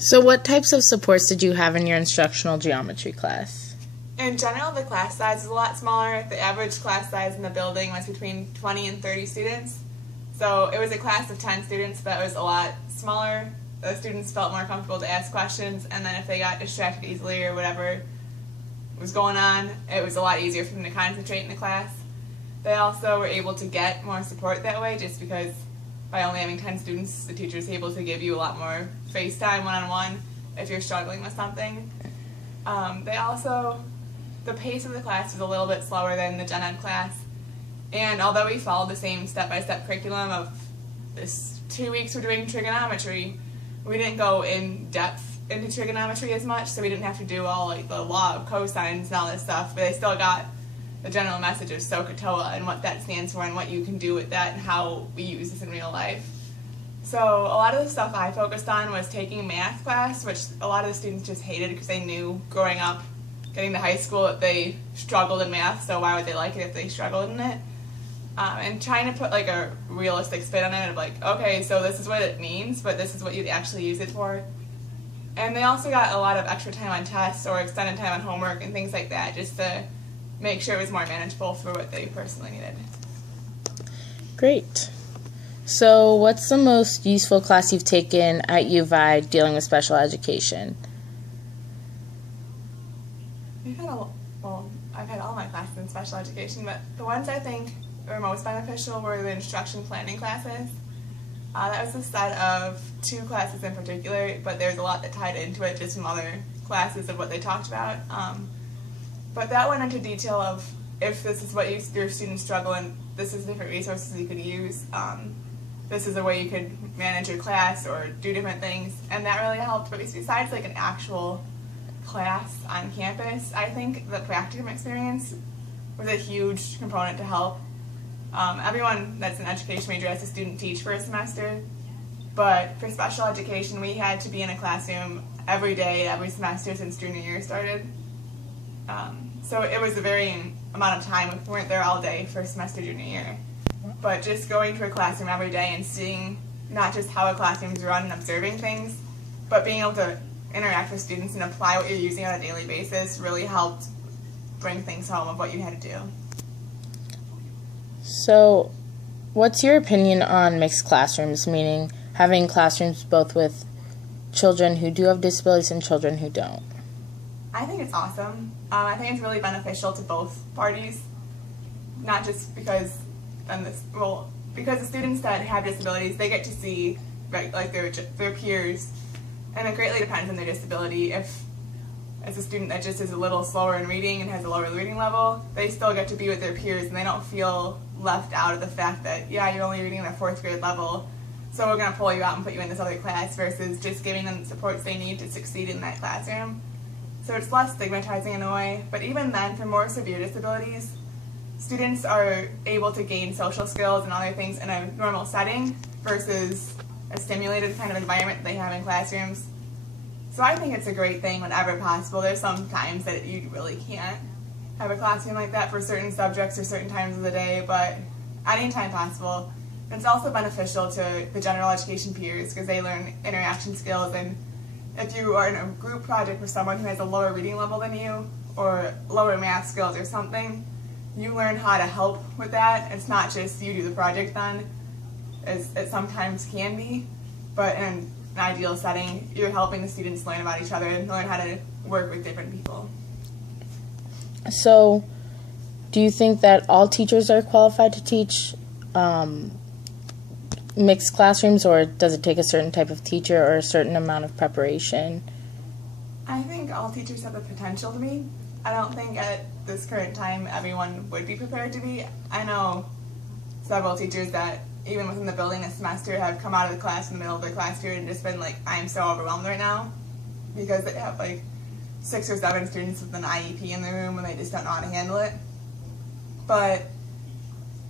So what types of supports did you have in your instructional geometry class? In general, the class size is a lot smaller. The average class size in the building was between 20 and 30 students. So it was a class of 10 students that was a lot smaller. The students felt more comfortable to ask questions, and then if they got distracted easily or whatever was going on, it was a lot easier for them to concentrate in the class. They also were able to get more support that way just because by only having 10 students, the teacher is able to give you a lot more face time one-on-one if you're struggling with something. The pace of the class was a little bit slower than the Gen Ed class, and although we followed the same step-by-step curriculum of this 2 weeks we're doing trigonometry, we didn't go in depth into trigonometry as much, so we didn't have to do all like the law of cosines and all this stuff, but they still got the general message of SOHCAHTOA and what that stands for and what you can do with that and how we use this in real life. So a lot of the stuff I focused on was taking math class, which a lot of the students just hated because they knew growing up, getting to high school, that they struggled in math, so why would they like it if they struggled in it? And trying to put like a realistic spin on it of like, okay, so this is what it means, but this is what you'd actually use it for. And they also got a lot of extra time on tests or extended time on homework and things like that just to make sure it was more manageable for what they personally needed. Great. So what's the most useful class you've taken at UVI dealing with special education? I've had all my classes in special education, but the ones I think were most beneficial were the instruction planning classes. That was the set of 2 classes in particular, but there's a lot that tied into it just from other classes of what they talked about. But that went into detail of if this is what your students struggle in, this is different resources you could use. This is a way you could manage your class or do different things, and that really helped. But besides like an actual class on campus, I think the practicum experience was a huge component to help. Everyone that's an education major has a student teach for a semester, but for special education we had to be in a classroom every day, every semester since junior year started. So it was a varying amount of time. We weren't there all day for semester junior year. But just going to a classroom every day and seeing not just how a classroom is run and observing things, but being able to interact with students and apply what you're using on a daily basis really helped bring things home of what you had to do. So what's your opinion on mixed classrooms, meaning having classrooms both with children who do have disabilities and children who don't? I think it's awesome. I think it's really beneficial to both parties, not just because because the students that have disabilities, they get to see like their peers, and it greatly depends on their disability. If it's a student that just is a little slower in reading and has a lower reading level, they still get to be with their peers and they don't feel left out of the fact that, yeah, you're only reading at 4th grade level, so we're going to pull you out and put you in this other class, versus just giving them the supports they need to succeed in that classroom. So it's less stigmatizing in a way, but even then, for more severe disabilities, students are able to gain social skills and other things in a normal setting versus a stimulated kind of environment that they have in classrooms. So I think it's a great thing whenever possible. There's some times that you really can't have a classroom like that for certain subjects or certain times of the day, but any time possible. It's also beneficial to the general education peers because they learn interaction skills, and if you are in a group project with someone who has a lower reading level than you or lower math skills or something, you learn how to help with that. It's not just you do the project then, as it sometimes can be, but in an ideal setting, you're helping the students learn about each other and learn how to work with different people. So, do you think that all teachers are qualified to teach mixed classrooms, or does it take a certain type of teacher or a certain amount of preparation? I think all teachers have the potential to be. I don't think at this current time everyone would be prepared to be. I know several teachers that even within the building this semester have come out of the class in the middle of their class period and just been like, I'm so overwhelmed right now, because they have like 6 or 7 students with an IEP in the room and they just don't know how to handle it. But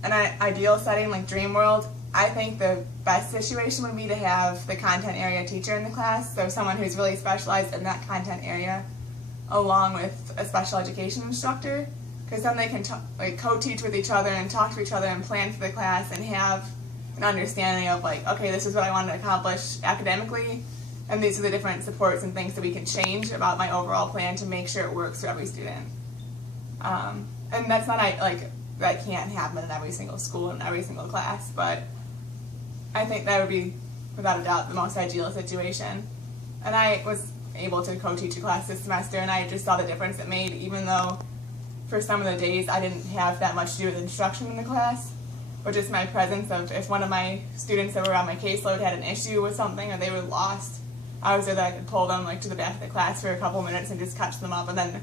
in an ideal setting like Dream World, I think the best situation would be to have the content area teacher in the class, so someone who's really specialized in that content area, along with a special education instructor, because then they can co-teach with each other and talk to each other and plan for the class and have an understanding of like, okay, this is what I want to accomplish academically, and these are the different supports and things that we can change about my overall plan to make sure it works for every student. And that's not that can't happen in every single school and every single class, but I think that would be without a doubt the most ideal situation. And I was able to co-teach a class this semester, and I just saw the difference it made, even though for some of the days I didn't have that much to do with instruction in the class, but just my presence of if one of my students that were on my caseload had an issue with something or they were lost, I was there that I could pull them to the back of the class for a couple minutes and just catch them up, and then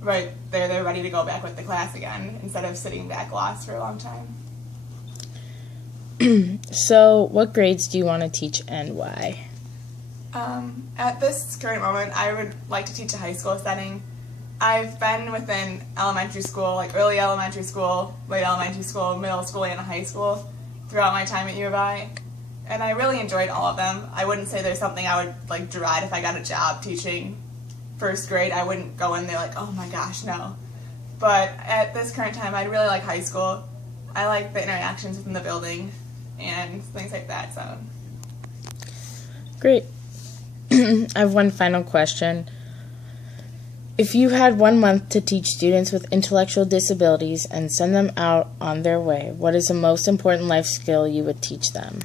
right there they're ready to go back with the class again instead of sitting back lost for a long time. So what grades do you want to teach and why? At this current moment, I would like to teach a high school setting. I've been within elementary school, early elementary school, late elementary school, middle school, and high school throughout my time at U of I, and I really enjoyed all of them. I wouldn't say there's something I would dread if I got a job teaching first grade. I wouldn't go in there oh my gosh, no. But at this current time, I really like high school. I like the interactions within the building and things like that. So great. I have one final question. If you had 1 month to teach students with intellectual disabilities and send them out on their way, what is the most important life skill you would teach them,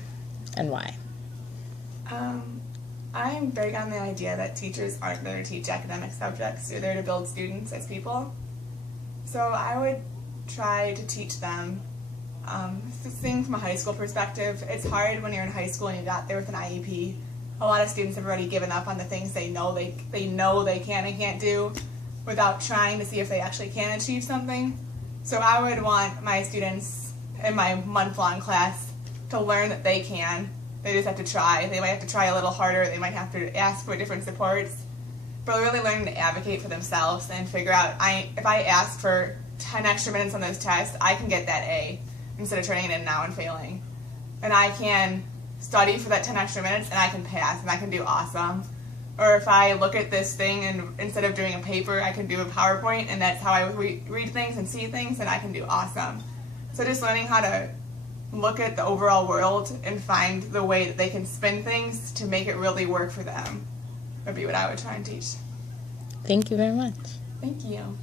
and why? I'm big on the idea that teachers aren't there to teach academic subjects. They're there to build students as people. So I would try to teach them, seeing from a high school perspective, it's hard when you're in high school and you got there with an IEP. A lot of students have already given up on the things they know they can and can't do without trying to see if they actually can achieve something. So I would want my students in my month-long class to learn that they can. They just have to try. They might have to try a little harder. They might have to ask for different supports. But really learning to advocate for themselves and figure out, if I ask for 10 extra minutes on this test, I can get that A instead of turning it in now and failing. And I can study for that 10 extra minutes and I can pass and I can do awesome. Or if I look at this thing and instead of doing a paper, I can do a PowerPoint, and that's how I read things and see things, and I can do awesome. So just learning how to look at the overall world and find the way that they can spin things to make it really work for them would be what I would try and teach. Thank you very much. Thank you.